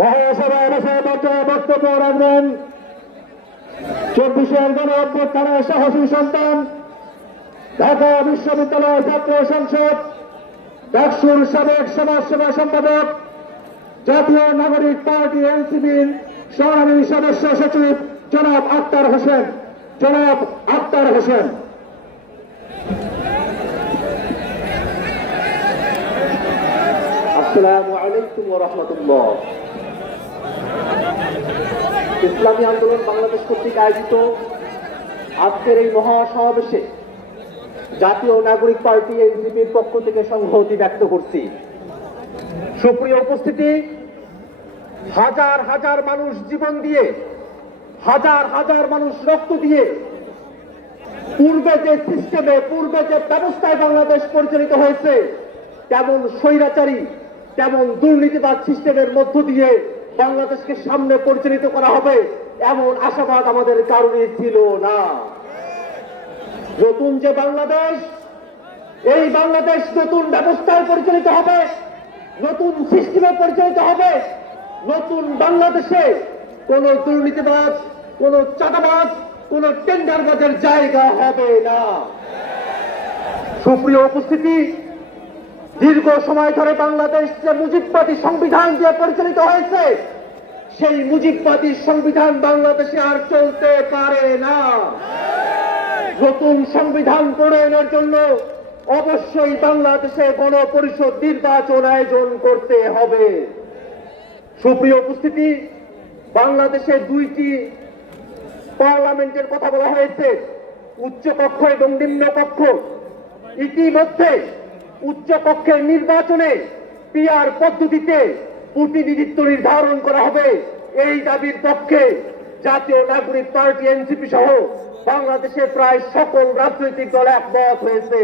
মহাসভায় বক্তব্য রাখবেন 24-এর গণ-অভ্যুত্থানের সাহসী সন্তান, ঢাকা বিশ্ববিদ্যালয় ছাত্র সংসদ ডাকসুর সাবেক সমাজসেবা সম্পাদক, জাতীয় নাগরিক পার্টি এনসিপির সংগ্রামী সদস্য সচিব জনাব আক্তার হোসেন। আসসালামু আলাইকুম ওয়া রাহমাতুল্লাহ। ইসলামী আন্দোলন বাংলাদেশ কর্তৃক আয়োজিত আজকের এই মহাসমাবেশে জাতীয় নাগরিক পার্টি এনসিপির পক্ষ থেকে সংহতি ব্যক্ত করছি। সুপ্রিয় উপস্থিতি, হাজার হাজার মানুষ জীবন দিয়ে, হাজার হাজার মানুষ রক্ত দিয়ে পূর্বে যে সিস্টেমে, পূর্বে যে ব্যবস্থায় বাংলাদেশ পরিচালিত হয়েছে, তেমন স্বৈরাচারী, তেমন দুর্নীতিবাদ সিস্টেমের মধ্য দিয়ে বাংলাদেশকে সামনে পরিচালিত করা হবে এমন আশাবাদ আমাদের কারণে ছিল না। নতুন যে বাংলাদেশ, এই বাংলাদেশ নতুন ব্যবস্থায় পরিচালিত হবে, নতুন সিস্টেমে পরিচালিত হবে। নতুন বাংলাদেশে কোন দুর্নীতিবাজ, কোন চাঁদাবাজ, কোন টেন্ডারবাজের জায়গা হবে না। সুপ্রিয় উপস্থিতি, দীর্ঘ সময় ধরে বাংলাদেশ যে মুজিববাদী সংবিধান দিয়ে পরিচালিত হয়েছে, সেই মুজিববাদী সংবিধান বাংলাদেশে আর চলতে পারে না। নতুন সংবিধান প্রণয়নের জন্য অবশ্যই বাংলাদেশে গণপরিষদ নির্বাচন আয়োজন করতে হবে। সুপ্রিয় উপস্থিতি, বাংলাদেশে দুইটি পার্লামেন্টের কথা বলা হয়েছে, উচ্চ কক্ষ এবং নিম্ন কক্ষ। ইতিমধ্যে উচ্চ কক্ষের নির্বাচনে পিআর পদ্ধতিতে প্রতিনিধিত্ব নির্ধারণ করা হবে। এই দাবির পক্ষে জাতীয় নাগরিক পার্টি এনসিপি সহ বাংলাদেশের প্রায় সকল রাজনৈতিক দল একমত হয়েছে।